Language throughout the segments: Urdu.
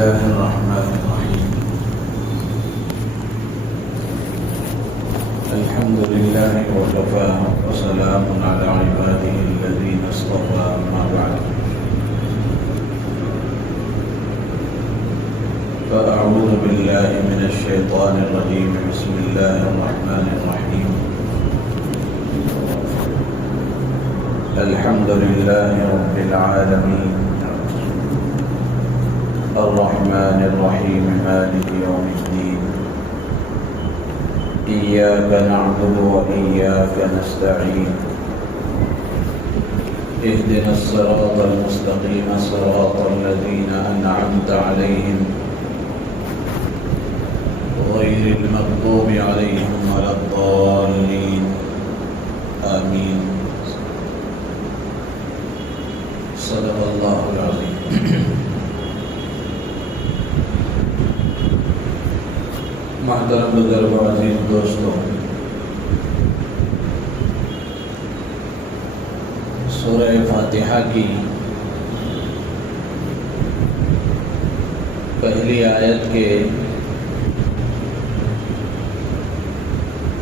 الله الرحمن الرحيم. الحمد لله وكفى وسلام على عباده الذين اصطفى، أما بعد، فأعوذ بالله من الشيطان الرجيم. بسم الله الرحمن الرحيم. الحمد لله رب العالمين، الرحمن الرحيم، مالك يوم الدين. إياك نعبد وإياك نستعين. اهدنا الصراط المستقيم، صراط الذين أنعمت عليهم غير المغضوب عليهم ولا الضالين، آمين. صدق الله العظيم. محترم بزرگ و عزیز دوستوں، سورہ فاتحہ کی پہلی آیت کے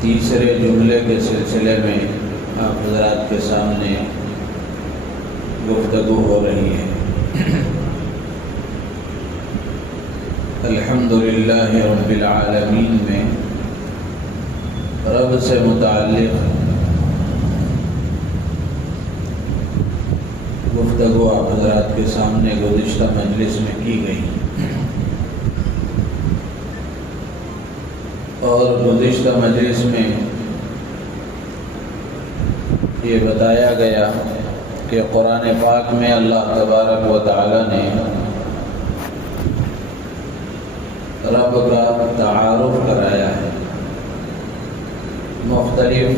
تیسرے جملے کے سلسلے میں آپ حضرات کے سامنے گفتگو ہو رہی ہے۔ الحمدللہ رب العالمین میں رب سے متعلق گفتگو آپ حضرات کے سامنے گزشتہ مجلس میں کی گئی، اور گزشتہ مجلس میں یہ بتایا گیا کہ قرآن پاک میں اللہ تبارک و تعالی نے رب کا تعارف کرایا ہے۔ مختلف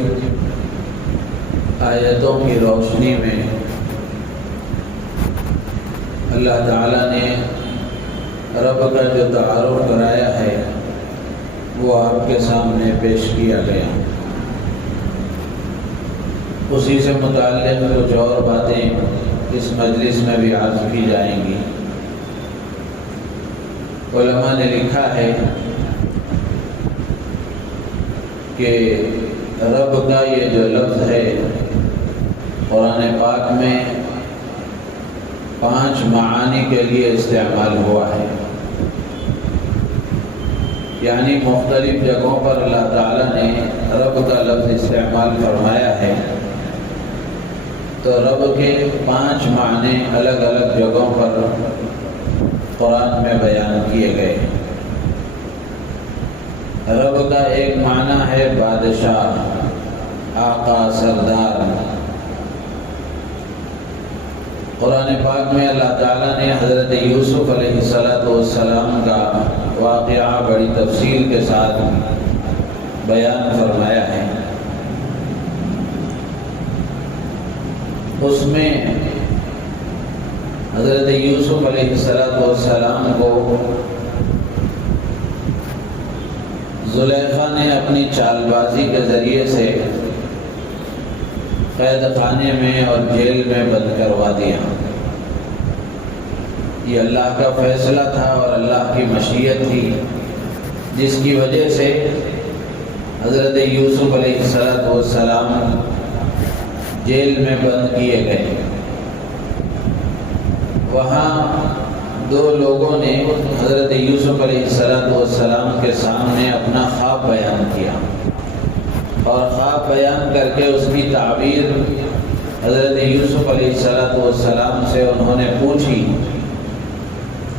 آیتوں کی روشنی میں اللہ تعالیٰ نے رب کا جو تعارف کرایا ہے وہ آپ کے سامنے پیش کیا گیا۔ اسی سے متعلق کچھ اور باتیں اس مجلس میں بھی عرض کی جائیں گی۔ علماء نے لکھا ہے کہ رب کا یہ جو لفظ ہے قرآن پاک میں 5 معانی کے لیے استعمال ہوا ہے، یعنی مختلف جگہوں پر اللہ تعالیٰ نے رب کا لفظ استعمال فرمایا ہے، تو رب کے 5 معنی الگ الگ جگہوں پر قرآن میں بیان کیے گئے۔ رب کا ایک معنی ہے بادشاہ، آقا، سردار۔ قرآن پاک میں اللہ تعالیٰ نے حضرت یوسف علیہ السلام کا واقعہ بڑی تفصیل کے ساتھ بیان فرمایا ہے۔ اس میں حضرت یوسف علیہ السلام کو زلیخا نے اپنی چال بازی کے ذریعے سے قید خانے میں اور جیل میں بند کروا دیا۔ یہ اللہ کا فیصلہ تھا اور اللہ کی مشیت تھی، جس کی وجہ سے حضرت یوسف علیہ السلام جیل میں بند کیے گئے۔ وہاں 2 لوگوں نے حضرت یوسف علیہ السلام کے سامنے اپنا خواب بیان کیا، اور خواب بیان کر کے اس کی تعبیر حضرت یوسف علیہ السلام سے انہوں نے پوچھی،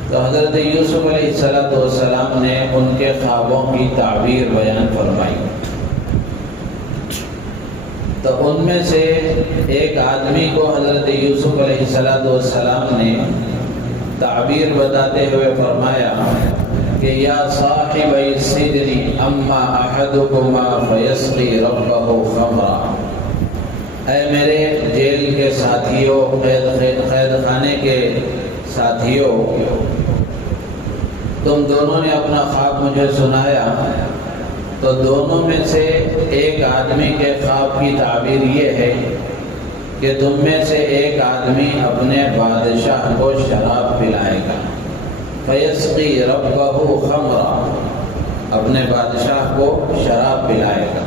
تو حضرت یوسف علیہ السلام نے ان کے خوابوں کی تعبیر بیان فرمائی۔ تو ان میں سے ایک آدمی کو حضرت یوسف علیہ السلام نے تعبیر بتاتے ہوئے فرمایا کہ یا صاحب السجن اما احدکما فیسقی ربہ خمرا، اے میرے جیل کے ساتھیوں، قید خانے کے ساتھیوں، تم دونوں نے اپنا خواب مجھے سنایا، تو دونوں میں سے ایک آدمی کے خواب کی تعبیر یہ ہے کہ تم میں سے ایک آدمی اپنے بادشاہ کو شراب پلائے گا، فیسقی ربہ خمرا، اپنے بادشاہ کو شراب پلائے گا۔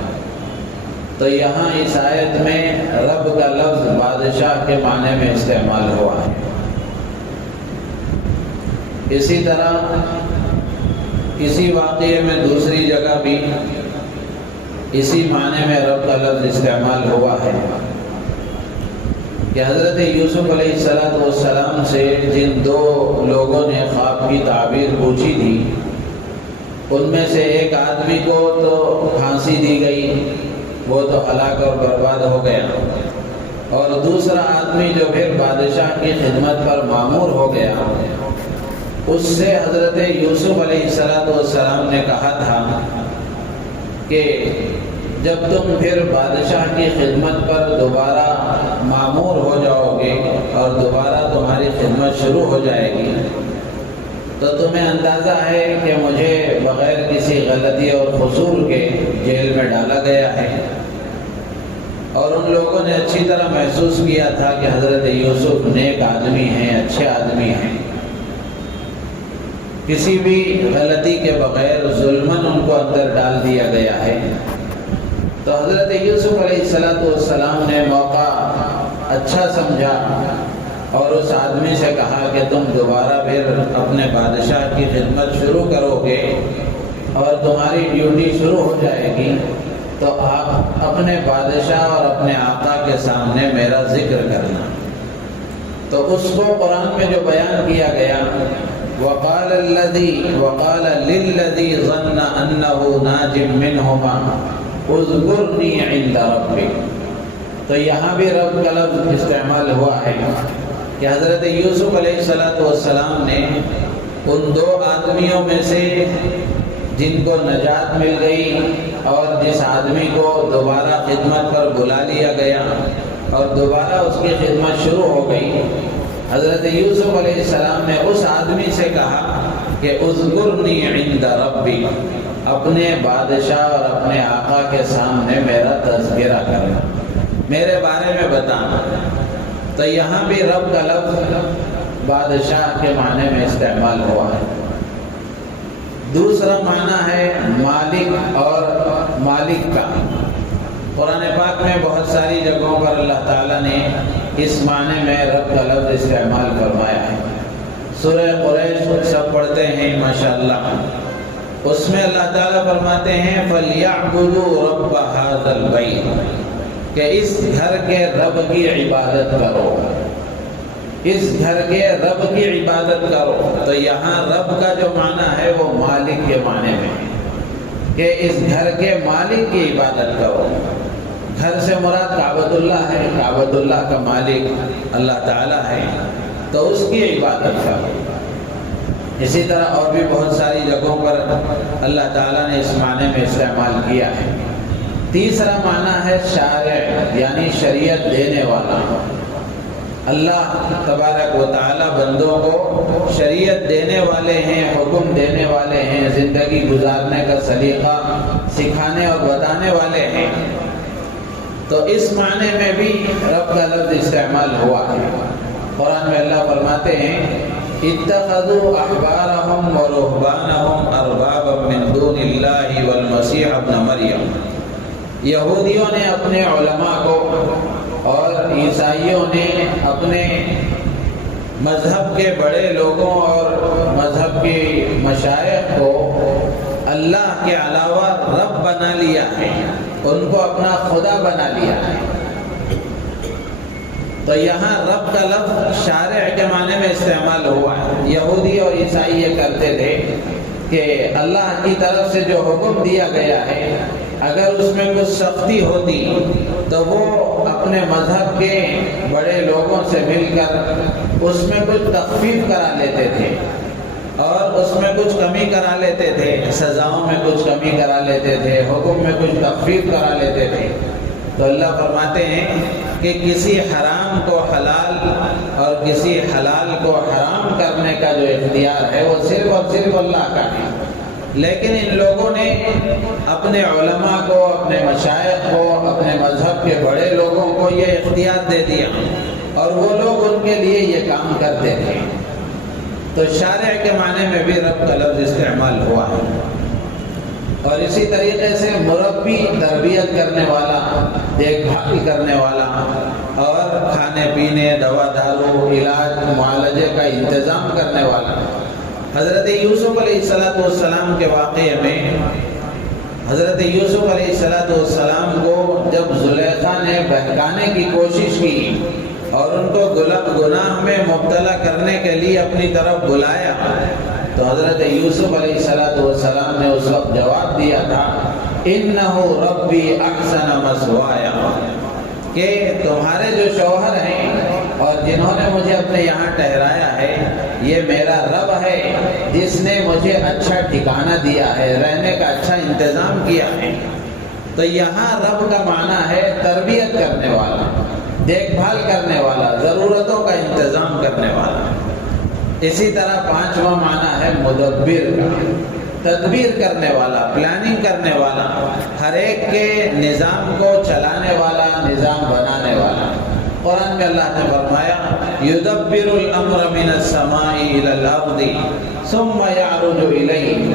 تو یہاں اس آیت میں رب کا لفظ بادشاہ کے معنی میں استعمال ہوا ہے۔ اسی طرح اسی واقعے میں دوسری جگہ بھی اسی معنی میں رب کا لفظ استعمال ہوا ہے کہ حضرت یوسف علیہ السلام سے جن دو لوگوں نے خواب کی تعبیر پوچھی تھی، ان میں سے ایک آدمی کو تو پھانسی دی گئی، وہ تو ہلاک اور برباد ہو گیا، اور دوسرا آدمی جو پھر بادشاہ کی خدمت پر مامور ہو گیا، اس سے حضرت یوسف علیہ السلام نے کہا تھا کہ جب تم پھر بادشاہ کی خدمت پر دوبارہ مامور ہو جاؤ گے اور دوبارہ تمہاری خدمت شروع ہو جائے گی، تو تمہیں اندازہ ہے کہ مجھے بغیر کسی غلطی اور قصور کے جیل میں ڈالا گیا ہے۔ اور ان لوگوں نے اچھی طرح محسوس کیا تھا کہ حضرت یوسف نیک آدمی ہیں، اچھے آدمی ہیں، کسی بھی غلطی کے بغیر ظلماً ان کو اندر ڈال دیا گیا ہے۔ تو حضرت یوسف علیہ السلام نے موقع اچھا سمجھا اور اس آدمی سے کہا کہ تم دوبارہ پھر اپنے بادشاہ کی خدمت شروع کرو گے اور تمہاری ڈیوٹی شروع ہو جائے گی، تو آپ اپنے بادشاہ اور اپنے آقا کے سامنے میرا ذکر کرنا۔ تو اس کو قرآن میں جو بیان کیا گیا، وقال للذی ظن انہ ناج منہما اذکرنی عند ربک، تو یہاں بھی رب کا لفظ استعمال ہوا ہے کہ حضرت یوسف علیہ السلام نے ان دو آدمیوں میں سے جن کو نجات مل گئی اور جس آدمی کو دوبارہ خدمت پر بلا لیا گیا اور دوبارہ اس کی خدمت شروع ہو گئی، حضرت یوسف علیہ السلام نے اس آدمی سے کہا کہ اذکرنی عند ربی، اپنے بادشاہ اور اپنے آقا کے سامنے میرا تذکرہ کرنا، میرے بارے میں بتانا۔ تو یہاں بھی رب کا لفظ بادشاہ کے معنی میں استعمال ہوا ہے۔ دوسرا معنی ہے مالک اور مالک کا۔ قرآن پاک میں بہت ساری جگہوں پر اللہ تعالیٰ نے اس معنی میں رب کا لفظ استعمال فرمایا ہے۔ سورہ قریش سب پڑھتے ہیں ماشاءاللہ، اس میں اللہ تعالیٰ فرماتے ہیں فَلْيَعْبُدُوا رَبَّ هَذَا الْبَيْتِ، کہ اس گھر کے رب کی عبادت کرو، اس گھر کے رب کی عبادت کرو۔ تو یہاں رب کا جو معنی ہے وہ مالک کے معنی میں ہے کہ اس گھر کے مالک کی عبادت کرو۔ گھر سے مراد کعبۃ اللہ ہے، کعبۃ اللہ کا مالک اللہ تعالیٰ ہے، تو اس کی عبادت کرو۔ اسی طرح اور بھی بہت ساری جگہوں پر اللہ تعالیٰ نے اس معنی میں استعمال کیا ہے۔ تیسرا معنی ہے شارع، یعنی شریعت دینے والا۔ اللہ تبارک و تعالی بندوں کو شریعت دینے والے ہیں، حکم دینے والے ہیں، زندگی گزارنے کا سلیقہ سکھانے اور بتانے والے ہیں۔ تو اس معنی میں بھی رب کا لفظ استعمال ہوا ہے۔ قرآن میں اللہ فرماتے ہیں اتخذوا احبارهم ورهبانهم اربابا من دون اللہ والمسیح ابن مریم، یہودیوں نے اپنے علماء کو اور عیسائیوں نے اپنے مذہب کے بڑے لوگوں اور مذہب کے مشائخ کو اللہ کے علاوہ رب بنا لیا ہے، ان کو اپنا خدا بنا لیا ہے۔ تو یہاں رب کا لفظ شارع کے معنی میں استعمال ہوا ہے۔ یہودی اور عیسائی یہ کرتے تھے کہ اللہ کی طرف سے جو حکم دیا گیا ہے اگر اس میں کچھ سختی ہوتی تو وہ اپنے مذہب کے بڑے لوگوں سے مل کر اس میں کچھ تخفیف کرا لیتے تھے اور اس میں کچھ کمی کرا لیتے تھے، سزاؤں میں کچھ کمی کرا لیتے تھے، حکم میں کچھ تخفیف کرا لیتے تھے۔ تو اللہ فرماتے ہیں کہ کسی حرام کو حلال اور کسی حلال کو حرام کرنے کا جو اختیار ہے وہ صرف اور صرف اللہ کا ہے، لیکن ان لوگوں نے اپنے علماء کو، اپنے مشائخ کو، اپنے مذہب کے بڑے لوگوں کو یہ اختیار دے دیا اور وہ لوگ ان کے لیے یہ کام کرتے تھے۔ تو شارع کے معنی میں بھی رب کا لفظ استعمال ہوا ہے۔ اور اسی طریقے سے مربی تربیت کرنے والا، دیکھ بھال کرنے والا، اور کھانے پینے، دوا دارو، علاج معالجے کا انتظام کرنے والا۔ حضرت یوسف علیہ السلام کے واقعے میں حضرت یوسف علیہ السلام کو جب زلیخا نے بہکانے کی کوشش کی اور ان کو گناہ میں مبتلا کرنے کے لیے اپنی طرف بلایا، تو حضرت یوسف علیہ السلام نے اس وقت جواب دیا تھا اِنَّهُ رَبِّي أَحْسَنَ مَثْوَايَ، کہ تمہارے جو شوہر ہیں اور جنہوں نے مجھے اپنے یہاں ٹھہرایا ہے، یہ میرا رب ہے جس نے مجھے اچھا ٹھکانہ دیا ہے، رہنے کا اچھا انتظام کیا ہے۔ تو یہاں رب کا معنی ہے تربیت کرنے والا، دیکھ بھال کرنے والا، ضرورتوں کا انتظام کرنے والا۔ اسی طرح پانچواں معنی ہے مدبر کا، تدبیر کرنے والا، پلاننگ کرنے والا، ہر ایک کے نظام کو چلانے والا، نظام بنانے والا۔ قرآن میں اللہ نے فرمایا یدبر الامر من السماء الى الارض ثم يعرج الیہ،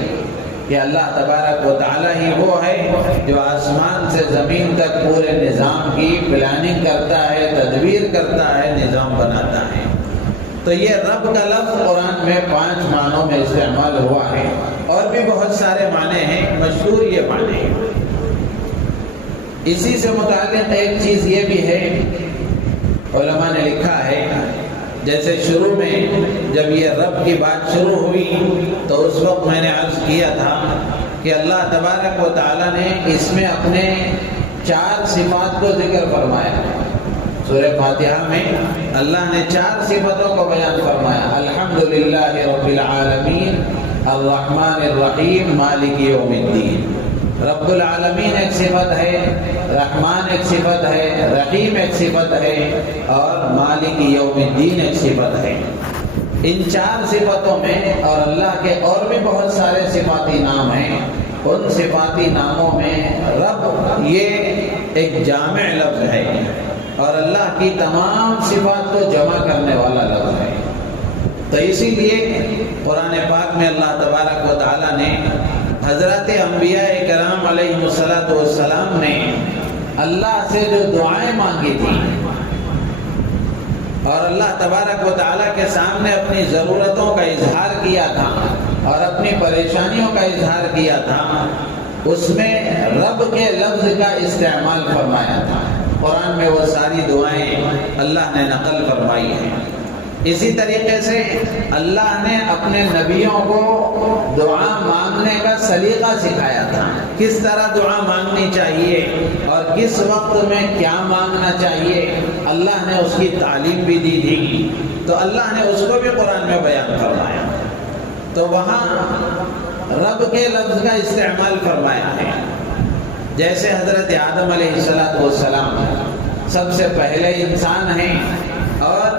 کہ اللہ تبارک و تعالی ہی وہ ہے جو آسمان سے زمین تک پورے نظام کی پلاننگ کرتا ہے، تدبیر کرتا ہے، نظام بناتا ہے۔ تو یہ رب کا لفظ قرآن میں 5 معنوں میں استعمال ہوا ہے، اور بھی بہت سارے معنی ہیں، مشہور یہ معنی ہیں۔ اسی سے متعلق ایک چیز یہ بھی ہے، علماء نے لکھا ہے، جیسے شروع میں جب یہ رب کی بات شروع ہوئی تو اس وقت میں نے عرض کیا تھا کہ اللہ تبارک و تعالی نے اس میں اپنے 4 صفات کو ذکر فرمایا۔ سورہ فاتحہ میں اللہ نے 4 صفتوں کو بیان فرمایا، الحمدللہ رب العالمین، الرحمن الرحیم، مالک یوم الدین۔ رب العالمین ایک صفت ہے، رحمان ایک صفت ہے، رحیم ایک صفت ہے، اور مالک یوم الدین ایک صفت ہے۔ ان 4 صفتوں میں، اور اللہ کے اور بھی بہت سارے صفاتی نام ہیں، ان صفاتی ناموں میں رب یہ ایک جامع لفظ ہے، اور اللہ کی تمام صفات کو جمع کرنے والا لفظ ہے۔ تو اسی لیے قرآن پاک میں اللہ تبارک و تعالی نے حضرت انبیاء کرام علیہ السلام نے اللہ سے جو دعائیں مانگی تھی، اور اللہ تبارک و تعالیٰ کے سامنے اپنی ضرورتوں کا اظہار کیا تھا اور اپنی پریشانیوں کا اظہار کیا تھا، اس میں رب کے لفظ کا استعمال فرمایا تھا۔ قرآن میں وہ ساری دعائیں اللہ نے نقل فرمائی ہیں۔ اسی طریقے سے اللہ نے اپنے نبیوں کو دعا مانگنے کا سلیقہ سکھایا تھا، کس طرح دعا مانگنی چاہیے اور کس وقت میں کیا مانگنا چاہیے، اللہ نے اس کی تعلیم بھی دی تھی۔ تو اللہ نے اس کو بھی قرآن میں بیان فرمایا۔ تو وہاں رب کے لفظ کا استعمال فرمایا ہے۔ جیسے حضرت آدم علیہ السلام سب سے پہلے انسان ہیں، اور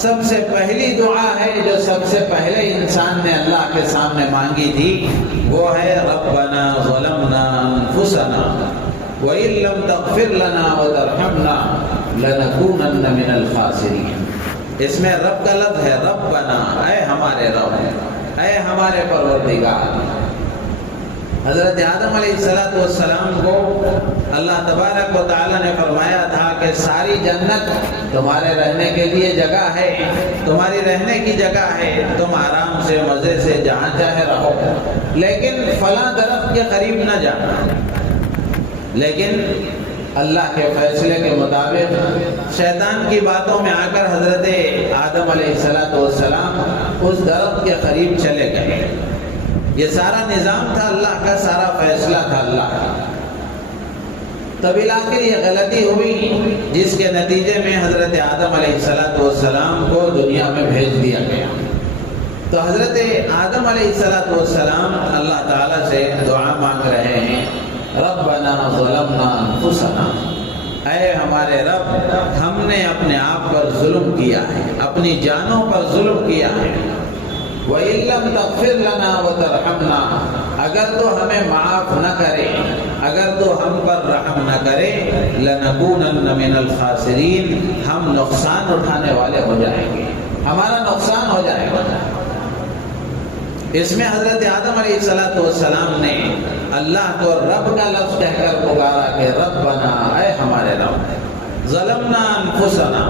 سب سے پہلی دعا ہے جو سب سے پہلے انسان نے اللہ کے سامنے مانگی تھی، وہ ہے ربنا ظلمنا انفسنا وَإِن لَّمْ تَغْفِرْ لَنَا وَتَرْحَمْنَا لَنَكُونَنَّ مِنَ الْخَاسِرِينَ۔ اس میں رب کا لفظ ہے، ربنا، اے ہمارے رب، اے ہمارے پروردگار۔ حضرت آدم علیہ السلام کو اللہ تبارک و تعالیٰ نے فرمایا تھا کہ ساری جنت تمہارے رہنے کے لیے جگہ ہے، تمہاری رہنے کی جگہ ہے، تم آرام سے مزے سے جہاں چاہے رہو، لیکن فلاں درخت کے قریب نہ جانا۔ لیکن اللہ کے فیصلے کے مطابق شیطان کی باتوں میں آ کر حضرت آدم علیہ السلام اس درخت کے قریب چلے گئے۔ یہ سارا نظام تھا اللہ کا، سارا فیصلہ تھا اللہ کا۔ تب بالآخر یہ غلطی ہوئی جس کے نتیجے میں حضرت آدم علیہ السلام کو دنیا میں بھیج دیا گیا۔ تو حضرت آدم علیہ السلام اللہ تعالیٰ سے دعا مانگ رہے ہیں، ربنا ظلمنا انفسنا، اے ہمارے رب، ہم نے اپنے آپ پر ظلم کیا ہے، اپنی جانوں پر ظلم کیا ہے۔ وَإِن لَّمْ تَغْفِرْ لَنَا وَتَرْحَمْنَا، اگر تو ہمیں معاف نہ کرے، اگر تو ہم پر رحم نہ کرے، لَنَكُونَنَّ مِنَ الْخَاسِرِينَ، ہم نقصان اٹھانے والے ہو جائیں گے۔ ہمارا نقصان ہو جائے گا۔ اس میں حضرت آدم علیہ السلام نے اللہ کو رب کا لفظ کہہ کر پکارا کہ ربنا، اے ہمارے رب، ظلمنا انفسنا،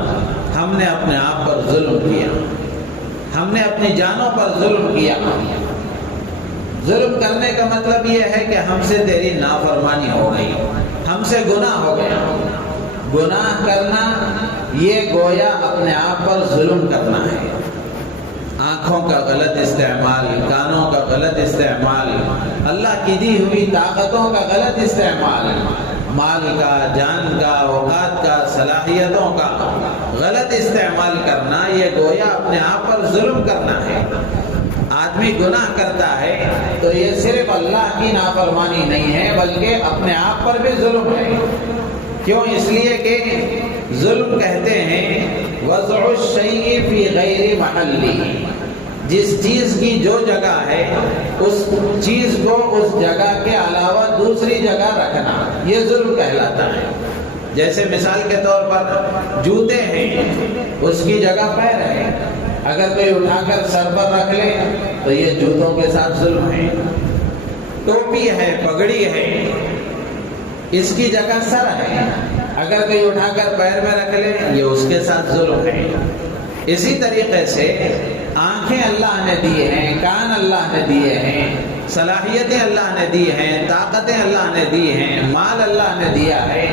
ہم نے اپنے آپ پر ظلم کیا، ہم نے اپنی جانوں پر ظلم کیا۔ ظلم کرنے کا مطلب یہ ہے کہ ہم سے تیری نافرمانی ہو گئی، ہم سے گناہ ہو گیا۔ گناہ کرنا یہ گویا اپنے آپ پر ظلم کرنا ہے۔ آنکھوں کا غلط استعمال، کانوں کا غلط استعمال، اللہ کی دی ہوئی طاقتوں کا غلط استعمال، مال کا، جان کا، اوقات کا، صلاحیتوں کا غلط استعمال کرنا، یہ گویا اپنے آپ پر ظلم کرنا ہے۔ آدمی گناہ کرتا ہے تو یہ صرف اللہ کی نافرمانی نہیں ہے بلکہ اپنے آپ پر بھی ظلم ہے۔ کیوں؟ اس لیے کہ ظلم کہتے ہیں وضع الشیء فی غیر محلہ، جس چیز کی جو جگہ ہے اس چیز کو اس جگہ کے علاوہ دوسری جگہ رکھنا، یہ ظلم کہلاتا ہے۔ جیسے مثال کے طور پر جوتے ہیں، اس کی جگہ پیر ہے، اگر کوئی اٹھا کر سر پر رکھ لے تو یہ جوتوں کے ساتھ ظلم ہے۔ ٹوپی ہے، پگڑی ہے، اس کی جگہ سر ہے، اگر کوئی اٹھا کر پیر میں رکھ لے یہ اس کے ساتھ ظلم ہے۔ اسی طریقے سے آنکھیں اللہ نے دی ہیں، کان اللہ نے دیے ہیں، صلاحیتیں اللہ نے دی ہیں، طاقتیں اللہ نے دی ہیں، مال اللہ نے دیا ہے،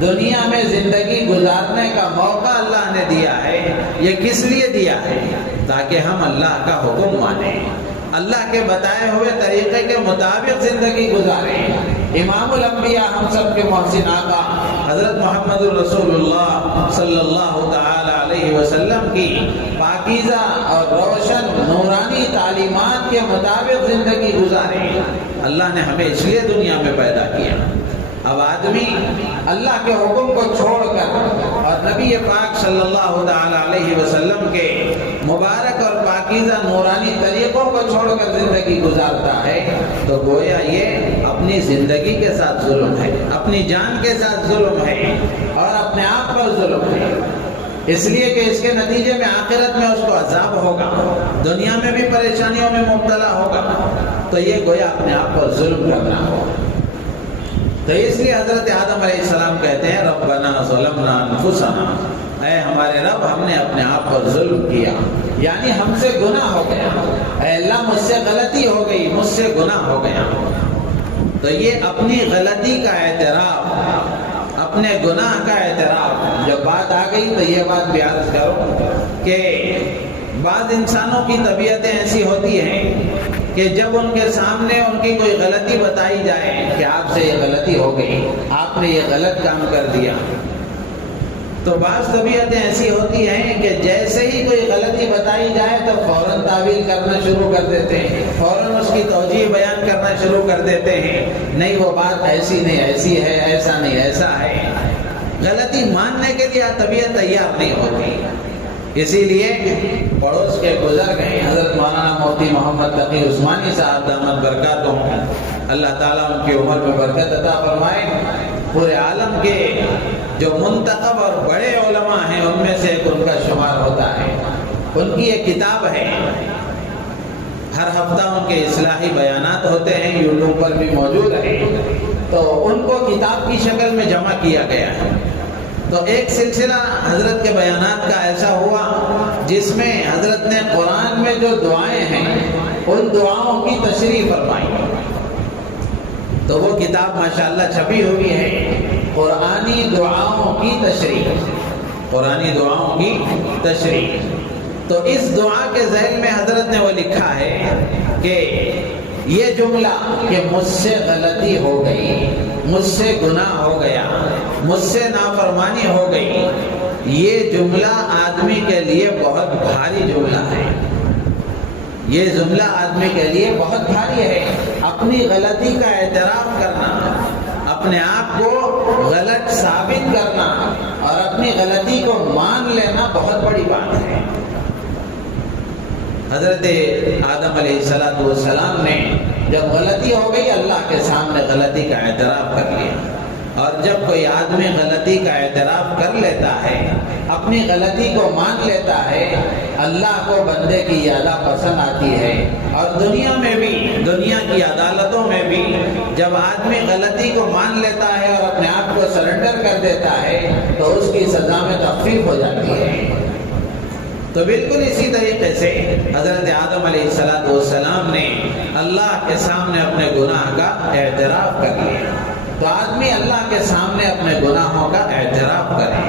دنیا میں زندگی گزارنے کا موقع اللہ نے دیا ہے۔ یہ کس لیے دیا ہے؟ تاکہ ہم اللہ کا حکم مانیں، اللہ کے بتائے ہوئے طریقے کے مطابق زندگی گزاریں۔ امام الانبیاء ہم سب کے محسن آقا حضرت محمد الرسول اللہ صلی اللہ تعالی علیہ وسلم کی پاکیزہ اور روشن نورانی تعلیمات کے مطابق زندگی گزاریں۔ اللہ نے ہمیں اس لیے دنیا میں پیدا کیا۔ اب آدمی اللہ کے حکم کو چھوڑ کر اور نبی پاک صلی اللہ تعالی علیہ وسلم کے مبارک اور پاکیزہ نورانی طریقوں کو چھوڑ کر زندگی گزارتا ہے تو گویا یہ اپنی زندگی کے ساتھ ظلم ہے، اپنی جان کے ساتھ ظلم ہے اور اپنے آپ پر ظلم ہے۔ اس لیے کہ اس کے نتیجے میں آخرت میں اس کو عذاب ہوگا، دنیا میں بھی پریشانیوں میں مبتلا ہوگا، تو یہ گویا اپنے آپ پر ظلم کرنا ہوگا۔ تو اس لیے حضرت آدم علیہ السلام کہتے ہیں ربنا ظلمنا انفسنا، اے ہمارے رب ہم نے اپنے آپ پر ظلم کیا، یعنی ہم سے گناہ ہو گیا، اے اللہ مجھ سے غلطی ہو گئی، مجھ سے گناہ ہو گیا۔ تو یہ اپنی غلطی کا اعتراف، اپنے گناہ کا اعتراف، جب بات آ گئی تو یہ بات بھی عرض کرو کہ بعض انسانوں کی طبیعتیں ایسی ہوتی ہیں کہ جب ان کے سامنے ان کی کوئی غلطی بتائی جائے کہ آپ سے یہ غلطی ہو گئی، آپ نے یہ غلط کام کر دیا، تو بعض طبیعتیں ایسی ہوتی ہیں کہ جیسے ہی کوئی غلطی بتائی جائے تو فوراً تعویل کرنا شروع کر دیتے ہیں، فوراً اس کی توجیہ بیان کرنا شروع کر دیتے ہیں، نہیں وہ بات ایسی نہیں ایسی ہے، ایسا نہیں ایسا ہے۔ غلطی ماننے کے لیے طبیعت تیار نہیں ہوتی۔ اسی لیے پڑوس کے گزر گئے حضرت مولانا مفتی محمد تقی عثمانی صاحب دامت برکاتہم، اللہ تعالیٰ ان کی عمر میں برکت عطا فرمائے، پورے عالم کے جو منتخب اور بڑے علماء ہیں ان میں سے ایک ان کا شمار ہوتا ہے۔ ان کی ایک کتاب ہے، ہر ہفتہ ان کے اصلاحی بیانات ہوتے ہیں، یوٹیوب پر بھی موجود ہے، تو ان کو کتاب کی شکل میں جمع کیا گیا ہے۔ تو ایک سلسلہ حضرت کے بیانات کا ایسا ہوا جس میں حضرت نے قرآن میں جو دعائیں ہیں ان دعاؤں کی تشریح فرمائی، تو وہ کتاب ماشاءاللہ چھپی ہوئی ہے، قرآنی دعاؤں کی تشریح، قرآنی دعاؤں کی تشریح۔ تو اس دعا کے ذیل میں حضرت نے وہ لکھا ہے کہ یہ جملہ کہ مجھ سے غلطی ہو گئی، مجھ سے گناہ ہو گیا، مجھ سے نافرمانی ہو گئی، یہ جملہ آدمی کے لیے بہت بھاری جملہ ہے، یہ جملہ آدمی کے لیے بہت بھاری ہے۔ اپنی غلطی کا اعتراف کرنا، اپنے آپ کو غلط ثابت کرنا اور اپنی غلطی کو مان لینا بہت بڑی بات ہے۔ حضرت آدم علیہ السلام نے جب غلطی ہو گئی اللہ کے سامنے غلطی کا اعتراف کر لیا، اور جب کوئی آدمی غلطی کا اعتراف کر لیتا ہے، اپنی غلطی کو مان لیتا ہے اللہ کو بندے کی یہ ادا پسند آتی ہے، اور دنیا میں بھی، دنیا کی عدالتوں میں بھی جب آدمی غلطی کو مان لیتا ہے اور اپنے آپ کو سرنڈر کر دیتا ہے تو اس کی سزا میں تخفیف ہو جاتی ہے۔ تو بالکل اسی طریقے سے حضرت آدم علیہ السلام نے اللہ کے سامنے اپنے گناہ کا اعتراف کر لیا۔ تو آدمی اللہ کے سامنے اپنے گناہوں کا اعتراف کرے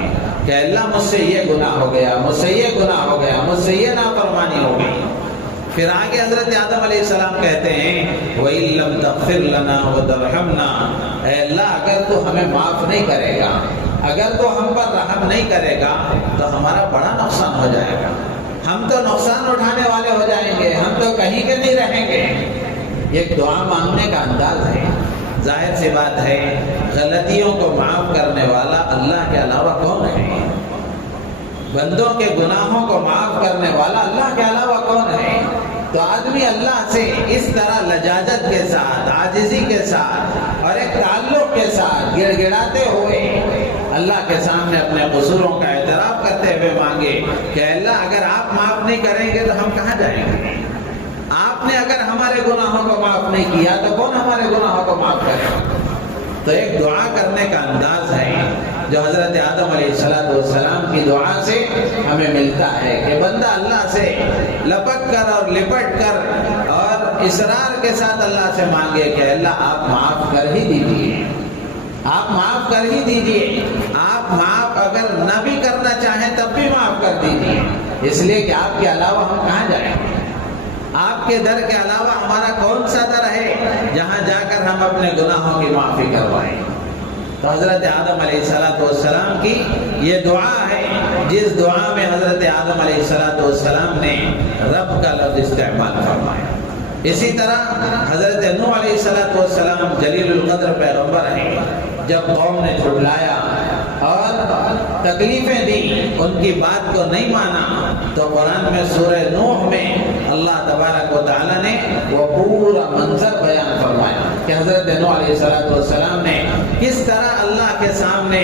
کہ اللہ مجھ سے یہ گناہ ہو گیا، مجھ سے یہ گناہ ہو گیا، مجھ سے یہ نافرمانی ہو گئی۔ پھر آگے حضرت آدم علیہ السلام کہتے ہیں وَإِن لَّمْ تَغْفِرْ لَنَا وَتَرْحَمْنَا، اے اللہ اگر تو ہمیں معاف نہیں کرے گا، اگر تو ہم پر رحم نہیں کرے گا تو ہمارا بڑا نقصان ہو جائے گا، ہم تو نقصان اٹھانے والے ہو جائیں گے، ہم تو کہیں کے نہیں رہیں گے۔ یہ دعا مانگنے کا انداز ہے۔ ظاہر سی بات ہے غلطیوں کو معاف کرنے والا اللہ کے علاوہ کون ہے؟ بندوں کے گناہوں کو معاف کرنے والا اللہ کے علاوہ کون ہے؟ تو آدمی اللہ سے اس طرح لجاجت کے ساتھ، عاجزی کے ساتھ اور ایک تعلق کے ساتھ گڑ گڑاتے ہوئے اللہ کے سامنے اپنے قصوروں کا اعتراف کرتے ہوئے مانگے کہ اللہ اگر آپ معاف نہیں کریں گے تو ہم کہاں جائیں گے؟ آپ نے اگر ہمارے گناہوں کو معاف نہیں کیا تو کون ہمارے گناہوں کو معاف کرے؟ تو ایک دعا کرنے کا انداز ہے جو حضرت آدم علیہ السلام کی دعا سے ہمیں ملتا ہے کہ بندہ اللہ سے لپٹ کر اور لپٹ کر اور اصرار کے ساتھ اللہ سے مانگے کہ اللہ آپ معاف کر ہی دیجیے، آپ معاف کر ہی دیجیے، آپ معاف اگر نہ بھی کرنا چاہیں تب بھی معاف کر دیجیے، اس لیے کہ آپ کے علاوہ ہم کہاں جائیں؟ آپ کے در کے علاوہ ہمارا کون سا در ہے جہاں جا کر ہم اپنے گناہوں کی معافی کروائیں؟ تو حضرت آدم علیہ السلام کی یہ دعا ہے جس دعا میں حضرت آدم علیہ السلام نے رب کا لفظ استعمال فرمایا۔ اسی طرح حضرت نوح علیہ السلام جلیل القدر پیغمبر ہیں، جب قوم نے جھٹلایا اور تکلیفیں دی، ان کی بات کو نہیں مانا، تو قرآن میں سورہ نوح میں اللہ تبارک و تعالی نے وہ پورا منظر بیان فرمایا کہ حضرت نوح علیہ السلام نے کس طرح اللہ کے سامنے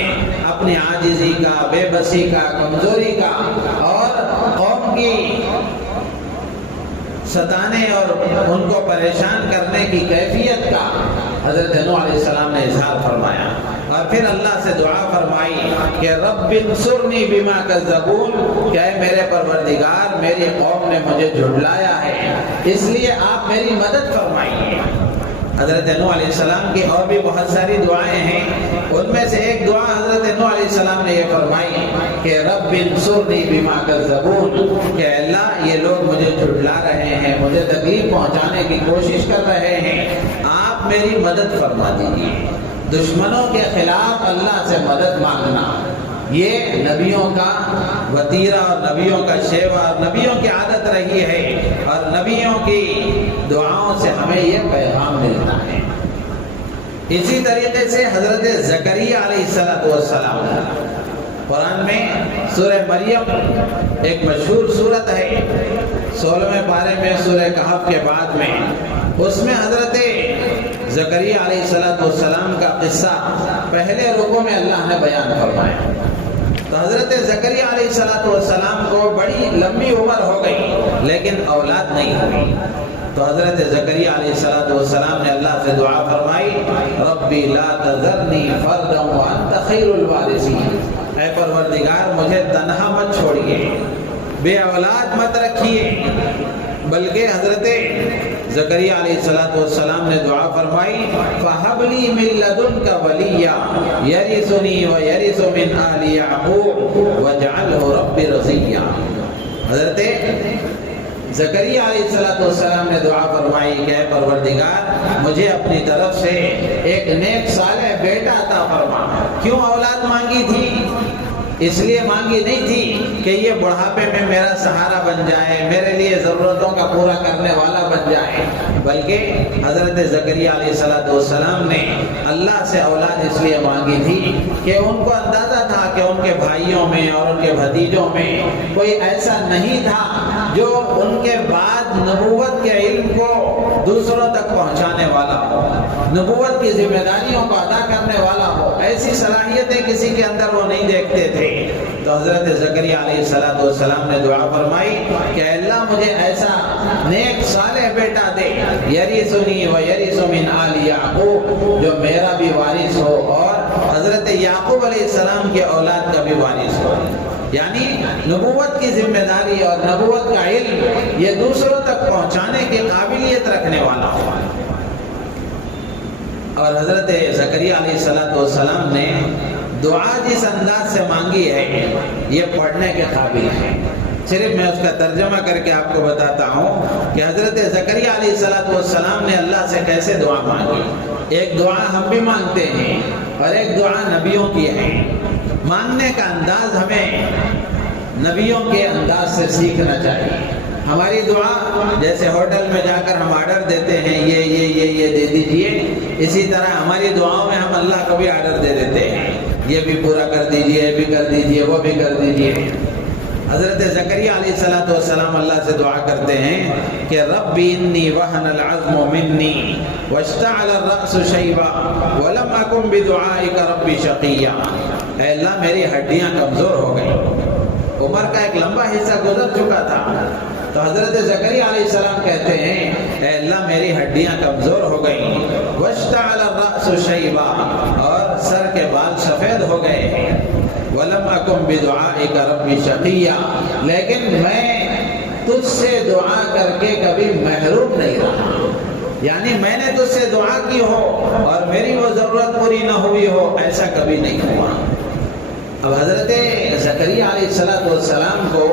اپنی عاجزی کا، بے بسی کا، کمزوری کا اور قوم کی ستانے اور ان کو پریشان کرنے کی کیفیت کا حضرت نوح علیہ السلام نے اظہار فرمایا، اور پھر اللہ سے دعا فرمائی کہ رب انصرنی بما کذبون، کہ اے میرے پروردگار میری قوم نے مجھے جھٹلایا ہے، اس لیے آپ میری مدد فرمائیے۔ حضرت نوح علیہ السلام کی اور بھی بہت ساری دعائیں ہیں، ان میں سے ایک دعا حضرت نوح علیہ السلام نے یہ فرمائی کہ رب انصرنی بما کذبون، کہ اللہ یہ لوگ مجھے جھٹلا رہے ہیں، مجھے تکلیف پہنچانے کی کوشش کر رہے ہیں، آپ میری مدد فرما دیجیے۔ دشمنوں کے خلاف اللہ سے مدد مانگنا یہ نبیوں کا وتیرہ اور نبیوں کا شیوا اور نبیوں کی عادت رہی ہے، اور نبیوں کی دعاؤں سے ہمیں یہ پیغام ملتا ہے۔ اسی طریقے سے حضرت زکریا علیہ السلام، قرآن میں سورہ مریم ایک مشہور سورت ہے، 16ویں پارے میں سورہ کہف کے بعد میں، اس میں حضرت زکریا علیہ السلام کا قصہ پہلے رکوع میں اللہ نے بیان فرمایا۔ تو حضرت زکریا علیہ السلام کو بڑی لمبی عمر ہو گئی لیکن اولاد نہیں ہوئی، تو حضرت زکریا علیہ السلام نے اللہ سے دعا فرمائی ربی لا تذرنی فردا وانت خیر الوارثین، اے پروردگار مجھے تنہا مت چھوڑیے، بے اولاد مت رکھیے، بلکہ حضرت زکریا علیہ السلام نے دعا فرمائی فَهَبْ لِي مِن لَّدُنْكَ وَلِيًّا يَرِثُنِي وَيَرِثُ مِنْ آلِ يَعْقُوبَ وَاجْعَلْهُ رَبِّ رَضِيًّا۔ حضرت زکریا علیہ السلام نے دعا فرمائی کہ اے پروردگار مجھے اپنی طرف سے ایک نیک صالح بیٹا عطا فرما۔ کیوں اولاد مانگی تھی؟ اس لیے مانگی نہیں تھی کہ یہ بڑھاپے میں میرا سہارا بن جائے، میرے لیے ضرورتوں کا پورا کرنے والا بن جائے، بلکہ حضرت زکریا علیہ السلام نے اللہ سے اولاد اس لیے مانگی تھی کہ ان کو اندازہ تھا کہ ان کے بھائیوں میں اور ان کے بھتیجوں میں کوئی ایسا نہیں تھا جو ان کے بعد نبوت کے علم کو دوسروں تک پہنچانے والا ہو، نبوت کی ذمہ داریوں کو ادا کرنے والا ہو، ایسی صلاحیتیں کسی کے اندر وہ نہیں دیکھتے تھے۔ تو حضرت زکریا علیہ السلام نے دعا فرمائی کہ اللہ مجھے ایسا نیک صالح بیٹا دے، یرثنی و یرث من آل یعقوب، جو میرا بھی وارث ہو اور حضرت یعقوب علیہ السلام کے اولاد کا بھی وارث ہو۔ یعنی نبوت کی ذمہ داری اور نبوت کا علم یہ دوسروں تک پہنچانے کی قابلیت رکھنے والا ہو۔ اور حضرت زکریا علیہ السلام نے دعا جس انداز سے مانگی ہے یہ پڑھنے کے قابل ہے۔ صرف میں اس کا ترجمہ کر کے آپ کو بتاتا ہوں کہ حضرت زکریا علیہ السلام نے اللہ سے کیسے دعا مانگی۔ ایک دعا ہم بھی مانگتے ہیں اور ایک دعا نبیوں کی ہے۔ مانگنے کا انداز ہمیں نبیوں کے انداز سے سیکھنا چاہیے۔ ہماری دعا جیسے ہوٹل میں جا کر ہم آرڈر دیتے ہیں یہ دے دیجئے، اسی طرح ہماری دعاؤں میں ہم اللہ کو بھی آرڈر دے دیتے ہیں، یہ بھی پورا کر دیجئے، یہ بھی کر دیجئے، وہ بھی کر دیجئے۔ حضرت زکریا علیہ السلام اللہ سے دعا کرتے ہیں کہ رب انی وہن العظم منی واشتعل الرأس شیبا ولم اکن بدعائک رب شقیا۔ اے اللہ میری ہڈیاں کمزور ہو گئی، عمر کا ایک لمبا حصہ گزر چکا تھا، تو حضرت زکریا علیہ السلام کہتے ہیں اے اللہ میری ہڈیاں کمزور ہو گئیں، واشتعل الرأس شیبا، اور سر کے بال سفید ہو گئے ہیں، وَلَمْ أَكُمْ بِدُعَائِكَ رَبِّ شَقِيًّا، لیکن میں تجھ سے دعا کر کے کبھی محروم نہیں رہا۔ یعنی میں نے تجھ سے دعا کی ہو اور میری وہ ضرورت پوری نہ ہوئی ہو، ایسا کبھی نہیں ہوا۔ اب حضرت زکریا علیہ السلام کو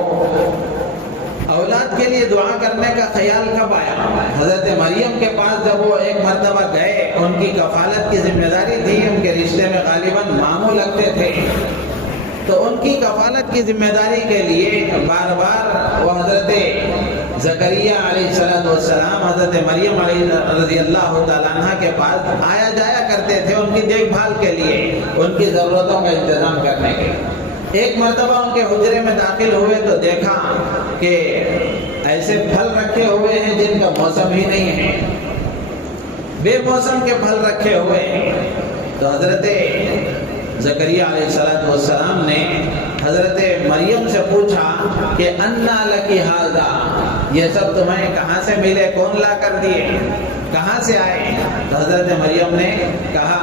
اولاد کے لیے دعا کرنے کا خیال کب آیا؟ حضرت مریم کے پاس جب وہ ایک مرتبہ گئے، ان کی کفالت کی ذمہ داری تھی، ان کے رشتے میں غالباً ماموں لگتے تھے، تو ان کی کفالت کی ذمہ داری کے لیے بار بار وہ حضرت زکریا علیہ السلام حضرت مریم رضی اللہ تعالیٰ عنہ کے پاس آیا جایا کرتے تھے، ان کی دیکھ بھال کے لیے، ان کی ضرورتوں کا انتظام کرنے کے لیے۔ ایک مرتبہ ان کے حجرے میں داخل ہوئے تو دیکھا کہ ایسے پھل رکھے ہوئے ہیں جن کا موسم ہی نہیں ہے، بے موسم کے پھل رکھے ہوئے ہیں۔ تو حضرت زکریا علیہ السلام نے حضرت مریم سے پوچھا کہ انا لکی ھذا، یہ سب تمہیں کہاں سے ملے، کون لا کر دیے، کہاں سے آئے؟ تو حضرت مریم نے کہا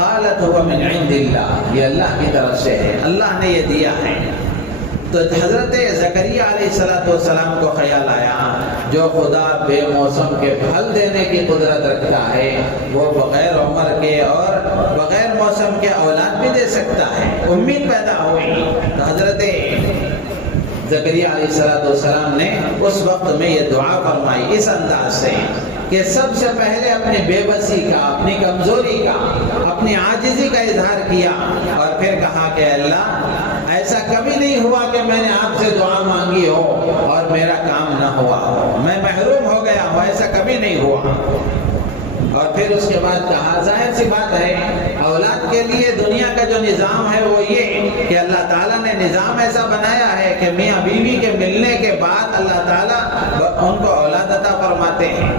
قالت هو من عند اللہ، یہ اللہ کی طرف سے ہے، اللہ نے یہ دیا ہے۔ تو حضرت زکریا علیہ السلام کو خیال آیا جو خدا بے موسم کے پھل دینے کی قدرت رکھتا ہے وہ بغیر عمر کے اور بغیر موسم کے اولاد بھی دے سکتا ہے۔ امید پیدا ہوئی تو حضرت زکریا علیہ السلام نے اس وقت میں یہ دعا فرمائی اس انداز سے کہ سب سے پہلے اپنی بے بسی کا، اپنی کمزوری کا، اپنی عاجزی کا اظہار کیا، اور پھر کہا کہ اللہ ایسا کبھی نہیں ہوا کہ میں نے آپ سے دعا مانگی ہو اور میرا کام نہ ہوا ہو، میں محروم ہو گیا ہوں، ایسا کبھی نہیں ہوا۔ اور پھر اس کے بعد کہا ظاہر سی بات ہے اولاد کے لیے دنیا کا جو نظام ہے وہ یہ کہ اللہ تعالیٰ نے نظام ایسا بنایا ہے کہ میاں بیوی کے ملنے کے بعد اللہ تعالیٰ ان کو اولاد عطا فرماتے ہیں۔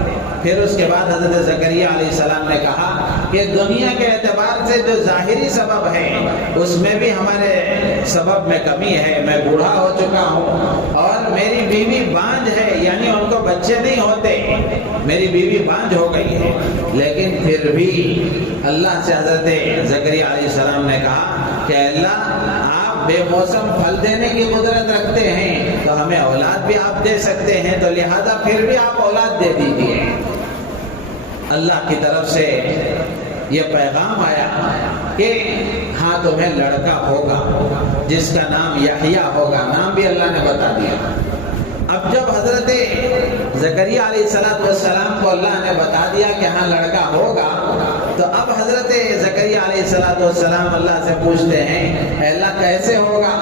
پھر اس کے بعد حضرت زکریا علیہ السلام نے کہا کہ دنیا کے اعتبار سے جو ظاہری سبب ہے اس میں بھی ہمارے سبب میں کمی ہے، میں بوڑھا ہو چکا ہوں اور میری بیوی بانجھ ہے، یعنی ان کو بچے نہیں ہوتے، میری بیوی بانجھ ہو گئی ہے، لیکن پھر بھی اللہ سے حضرت زکریا علیہ السلام نے کہا کہ اللہ آپ بے موسم پھل دینے کی قدرت رکھتے ہیں تو ہمیں اولاد بھی آپ دے سکتے ہیں، تو لہذا پھر بھی آپ اولاد دے دیجیے۔ اللہ کی طرف سے یہ پیغام آیا کہ ہاں تمہیں لڑکا ہوگا جس کا نام یحییٰ ہوگا، نام بھی اللہ نے بتا دیا۔ اب جب حضرت زکریا علیہ السلام کو اللہ نے بتا دیا کہ ہاں لڑکا ہوگا، تو اب حضرت زکریا علیہ السلام اللہ سے پوچھتے ہیں اے اللہ کیسے ہوگا،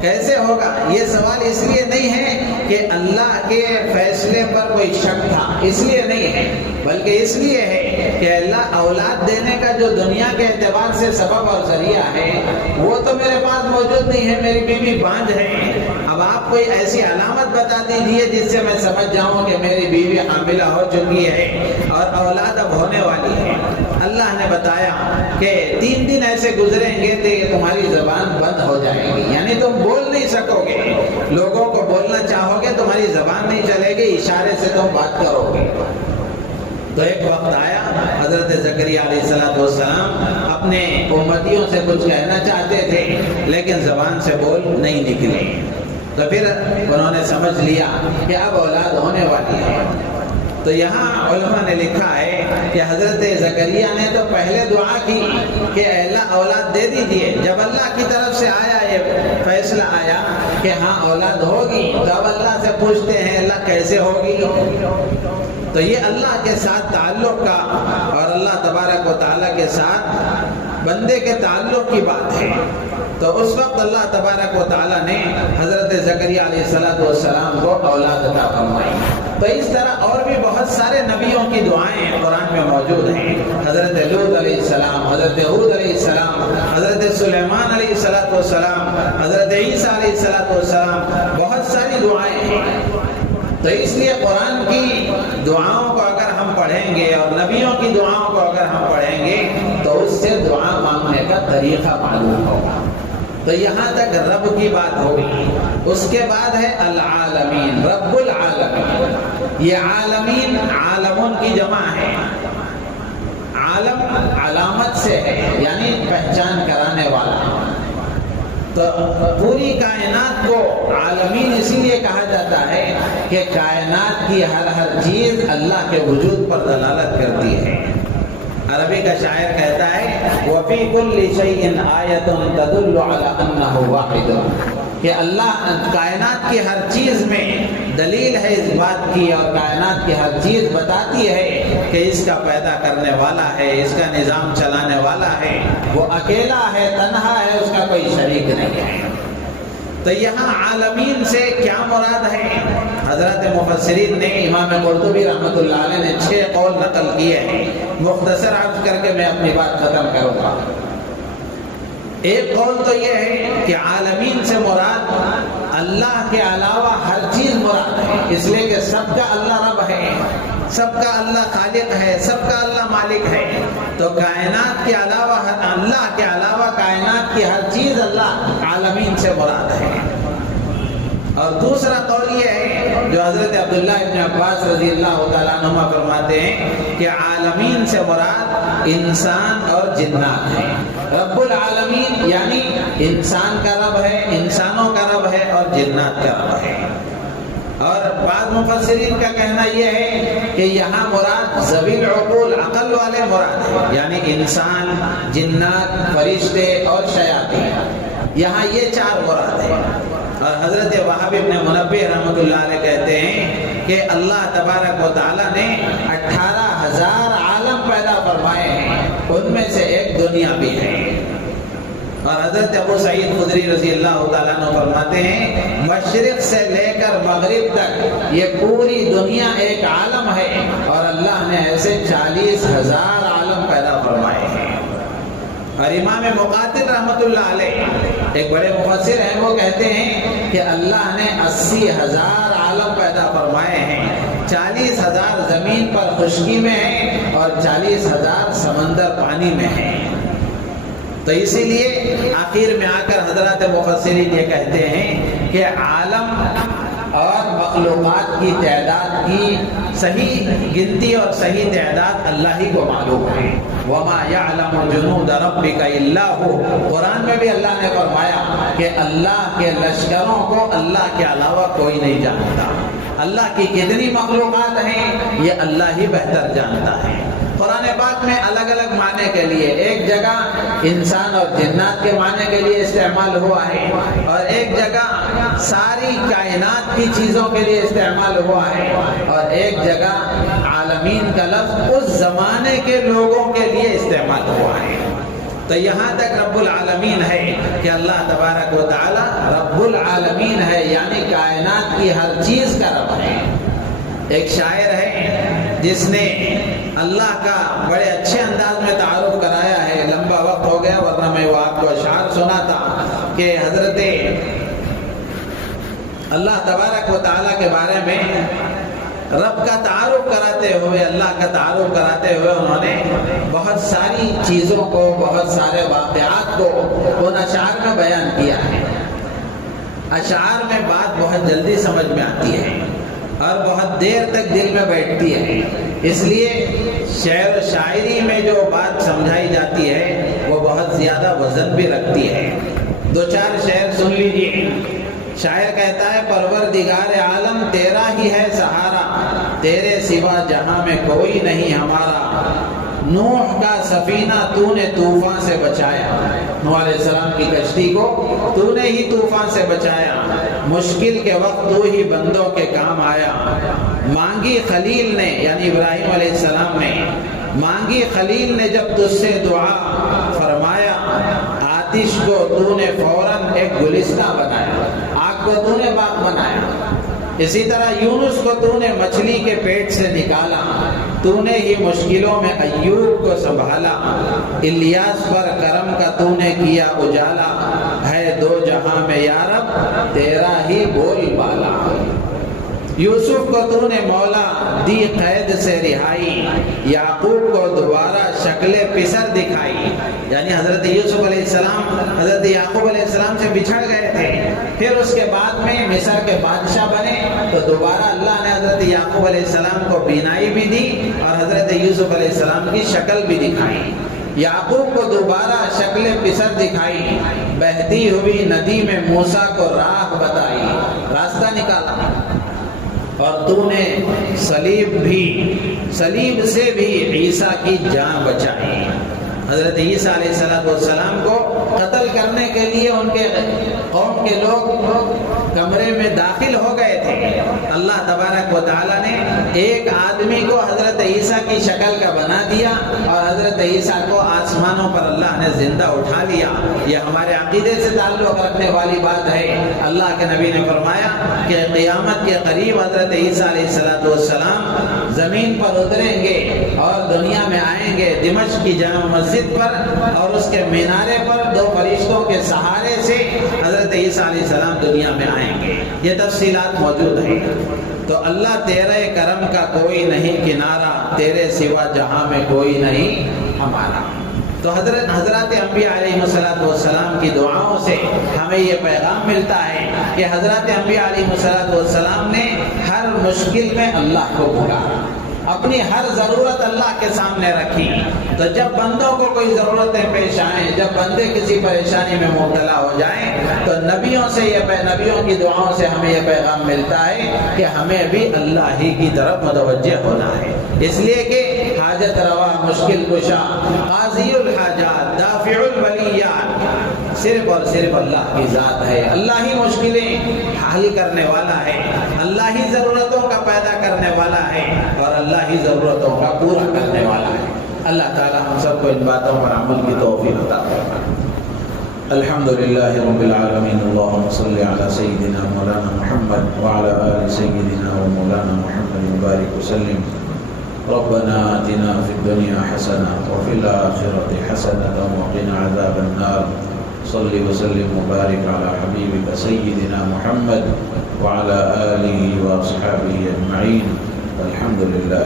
کیسے ہوگا؟ یہ سوال اس لیے نہیں ہے کہ اللہ کے فیصلے پر کوئی شک تھا، اس لیے نہیں ہے، بلکہ اس لیے ہے کہ اللہ اولاد دینے کا جو دنیا کے اعتبار سے سبب اور ذریعہ ہے وہ تو میرے پاس موجود نہیں ہے، میری بیوی بانجھ ہے۔ اب آپ کوئی ایسی علامت بتا دیجئے جس سے میں سمجھ جاؤں کہ میری بیوی حاملہ ہو چکی ہے اور اولاد اب ہونے والی ہے۔ اللہ نے بتایا کہ 3 دن ایسے گزریں گے کہ تمہاری زبان بند ہو جائے گی، یعنی تم بول نہیں سکو گے، لوگوں کو بولنا چاہو گے تمہاری زبان نہیں چلے گی، اشارے سے تم بات کرو گے۔ تو ایک وقت آیا حضرت زکریا علیہ السلام اپنے امتیوں سے کچھ کہنا چاہتے تھے لیکن زبان سے بول نہیں نکلے، تو پھر انہوں نے سمجھ لیا کہ اب اولاد ہونے والی ہے۔ تو یہاں علماء نے لکھا ہے کہ حضرت زکریا نے تو پہلے دعا کی کہ اے اللہ اولاد دے دیجئے، جب اللہ کی طرف سے آیا یہ فیصلہ آیا کہ ہاں اولاد ہوگی تو اب اللہ سے پوچھتے ہیں اللہ کیسے ہوگی؟ تو یہ اللہ کے ساتھ تعلق کا اور اللہ تبارک و تعالیٰ کے ساتھ بندے کے تعلق کی بات ہے۔ تو اس وقت اللہ تبارک و تعالیٰ نے حضرت زکریا علیہ السلام کو اولاد عطا فرمائی۔ تو اس طرح اور بھی بہت سارے نبیوں کی دعائیں قرآن میں موجود ہیں، حضرت لوط علیہ السلام، حضرت ہود علیہ السلام، حضرت سلیمان علیہ السلام، حضرت عیسیٰ علیہ السلام، بہت ساری دعائیں ہیں۔ تو اس لیے قرآن کی دعاؤں کو اگر ہم پڑھیں گے اور نبیوں کی دعاؤں کو اگر ہم پڑھیں گے تو اس سے دعا مانگنے کا طریقہ معلوم ہوگا۔ تو یہاں تک رب کی بات ہوگی۔ اس کے بعد ہے العالمین، رب العالمین۔ یہ عالمین عالمون کی جمع ہے، عالم علامت سے ہے یعنی پہچان کرانے والا۔ تو پوری کائنات کو عالمین اسی لیے کہا جاتا ہے کہ کائنات کی ہر چیز اللہ کے وجود پر دلالت کرتی ہے۔ عربی کا شاعر کہتا ہے وَفِي كُلِّ شَيْءٍ آیَةٌ تَدُلُّ عَلَىٰ أَنَّهُ وَاحِدٌ، کہ اللہ کائنات کی ہر چیز میں دلیل ہے اس بات کی، اور کائنات کی ہر چیز بتاتی ہے کہ اس کا پیدا کرنے والا ہے، اس کا نظام چلانے والا ہے، وہ اکیلا ہے، تنہا ہے، اس کا کوئی شریک نہیں ہے۔ تو یہاں عالمین سے کیا مراد ہے؟ حضرت مفسرین نے، امام قرطبی رحمۃ اللہ علیہ نے 6 قول نقل کیے ہیں، مختصر عرض کر کے میں اپنی بات ختم کروں گا۔ ایک قول تو یہ ہے کہ عالمین سے مراد اللہ کے علاوہ ہر چیز مراد ہے، اس لیے کہ سب کا اللہ رب ہے، سب کا اللہ خالق ہے، سب کا اللہ مالک ہے۔ تو کائنات کے علاوہ اللہ کے علاوہ کائنات کی ہر چیز اللہ عالمین سے مراد ہے۔ اور دوسرا قول یہ ہے جو حضرت عبداللہ ابن عباس رضی اللہ تعالیٰ عنہما فرماتے ہیں کہ عالمین سے مراد انسان اور جنات ہیں۔ رب العالمین یعنی انسان کا رب ہے، انسانوں کا رب ہے اور جنات کا رب ہے۔ اور بعض مفسرین کا کہنا یہ ہے کہ یہاں مراد ذوی العقول، عقل والے مراد ہے، یعنی انسان، جنات، فرشتے اور شیاطین، یہاں یہ 4 مراد ہیں۔ اور حضرت وہاب ابن منبہ رحمۃ اللہ علیہ کہتے ہیں کہ اللہ تبارک و تعالیٰ نے 18,000 عالم پیدا فرمائے ہیں، ان میں سے ایک دنیا بھی ہے۔ اور حضرت ابو سعید خدری رضی اللہ تعالیٰ عنہ فرماتے ہیں مشرق سے لے کر مغرب تک یہ پوری دنیا ایک عالم ہے، اور اللہ نے ایسے 40,000 عالم پیدا فرمائے ہیں۔ اور امام مقاتل رحمۃ اللہ علیہ ایک بڑے مفسر ہیں، وہ کہتے ہیں کہ اللہ نے 80,000 عالم پیدا فرمائے ہیں، 40,000 زمین پر خشکی میں ہیں اور 40,000 سمندر پانی میں ہیں۔ تو اسی لیے آخر میں آ کر حضرات مفسرین یہ کہتے ہیں کہ عالم اور مخلوقات کی تعداد کی صحیح گنتی اور صحیح تعداد اللہ ہی کو معلوم ہے۔ وَمَا يَعْلَمُ جُنُودَ رَبِّكَ إِلَّا هُوَ، قرآن میں بھی اللہ نے فرمایا کہ اللہ کے لشکروں کو اللہ کے علاوہ کوئی نہیں جانتا۔ اللہ کی کتنی مخلوقات ہیں یہ اللہ ہی بہتر جانتا ہے۔ قرآن پاک میں الگ الگ معنی کے لیے ایک جگہ انسان اور جنات کے معنی کے لیے استعمال ہوا ہے، اور ایک جگہ ساری کائنات کی چیزوں کے لیے استعمال ہوا ہے، اور ایک جگہ عالمین کا لفظ اس زمانے کے لوگوں کے لیے استعمال ہوا ہے۔ تو یہاں تک رب العالمین ہے کہ اللہ تبارک و تعالی رب العالمین ہے، یعنی کائنات کی ہر چیز کا رب ہے۔ ایک شاعر ہے جس نے اللہ کا بڑے اچھے انداز میں تعارف کرایا ہے، لمبا وقت ہو گیا ورنہ میں وہ آپ کو اشعار سناتا کہ حضرت اللہ تبارک و تعالیٰ کے بارے میں رب کا تعارف کراتے ہوئے، اللہ کا تعارف کراتے ہوئے انہوں نے بہت ساری چیزوں کو، بہت سارے واقعات کو ان اشعار میں بیان کیا ہے۔ اشعار میں بات بہت جلدی سمجھ میں آتی ہے اور بہت دیر تک دل میں بیٹھتی ہے، اس لیے شعر و شاعری میں جو بات سمجھائی جاتی ہے وہ بہت زیادہ وزن بھی رکھتی ہے۔ دو چار شعر سن لیجیے۔ شاعر کہتا ہے پروردگار عالم تیرا ہی ہے سہارا، تیرے سوا جہاں میں کوئی نہیں ہمارا، نوح کا سفینہ تو نے طوفان سے بچایا، نوح علیہ السلام کی کشتی کو تو نے ہی طوفان سے بچایا، مشکل کے وقت تو ہی بندوں کے کام آیا، مانگی خلیل نے یعنی ابراہیم علیہ السلام نے، مانگی خلیل نے جب تجھ سے دعا فرمایا، آتش کو تو نے فوراً ایک گلستہ بنایا، آگ کو تو نے باغ بنایا۔ اسی طرح یونس کو تو نے مچھلی کے پیٹ سے نکالا، تو نے ہی مشکلوں میں ایوب کو سنبھالا، الیاس پر کرم کا تو نے کیا اجالا، ہے دو جہاں میں یا رب تیرا ہی بول بالا۔ یوسف کو تو نے مولا دی قید سے رہائی، یعقوب کو دوبارہ شکل پسر دکھائی، یعنی حضرت یوسف علیہ السلام حضرت یعقوب علیہ السلام سے بچھڑ گئے تھے، پھر اس کے بعد میں مصر کے بادشاہ بنے تو دوبارہ اللہ نے حضرت یعقوب علیہ السلام کو بینائی بھی دی اور حضرت یوسف علیہ السلام کی شکل بھی دکھائی۔ یعقوب کو دوبارہ شکل پسر دکھائی، بہتی ہوئی ندی میں موسیٰ کو راہ بتائی، راستہ نکالا، اور تو نے صلیب سے بھی عیسیٰ کی جان بچائی۔ حضرت عیسیٰ علیہ السلام کو قتل کرنے کے لیے ان کے قوم کے لوگ کمرے میں داخل ہو گئے تھے، اللہ تبارک و تعالیٰ نے ایک آدمی کو حضرت عیسیٰ کی شکل کا بنا دیا اور حضرت عیسیٰ کو آسمانوں پر اللہ نے زندہ اٹھا لیا۔ یہ ہمارے عقیدے سے تعلق رکھنے والی بات ہے۔ اللہ کے نبی نے فرمایا کہ قیامت کے قریب حضرت عیسیٰ علیہ السلام زمین پر اتریں گے اور دنیا میں آئیں گے، دمشق کی جامع مسجد پر، اور اس کے مینارے پر دو فرشتوں کے سہارے سے حضرت عیسیٰ علیہ السلام دنیا میں آئیں گے۔ یہ تفصیلات موجود ہیں۔ تو اللہ تیرے کرم کا کوئی نہیں کنارہ، تیرے سوا جہاں میں کوئی نہیں ہمارا۔ تو حضرات انبیاء علیہ السلام کی دعاؤں سے ہمیں یہ پیغام ملتا ہے کہ حضرات انبیاء علیہ السلام نے ہر مشکل میں اللہ کو پکارا، اپنی ہر ضرورت اللہ کے سامنے رکھی۔ تو جب بندوں کو کوئی ضرورتیں پیش آئیں، جب بندے کسی پریشانی میں مبتلا ہو جائیں، تو نبیوں کی دعاؤں سے ہمیں یہ پیغام ملتا ہے کہ ہمیں بھی اللہ ہی کی طرف متوجہ ہونا ہے، اس لیے کہ حاجت روا، مشکل کشا، قاضی الحاجات، دافع البلیات صرف اور صرف اللہ کی ذات ہے۔ اللہ ہی مشکلیں حل کرنے والا ہے، اللہ ہی ضرورتوں کا پیدا کرنے والا ہے اور اللہ ہی ضرورتوں کا پورا کرنے والا ہے۔ اللہ تعالیٰ ہم سب کو ان باتوں پر عمل کی توفیق عطا فرمائے۔ الحمدللہ رب العالمین، اللہم صلی علی سیدنا مولانا محمد وعلی آل سیدنا و مولانا محمد مبارک وسلم۔ ربنا آتنا فی الدنیا حسنہ وفی الآخرۃ حسنہ وقنا عذاب النار۔ صلی وسلم وبارک علی حبیبک سیدنا محمد وعلی آلہ واصحابہ اجمعین، والحمد للہ۔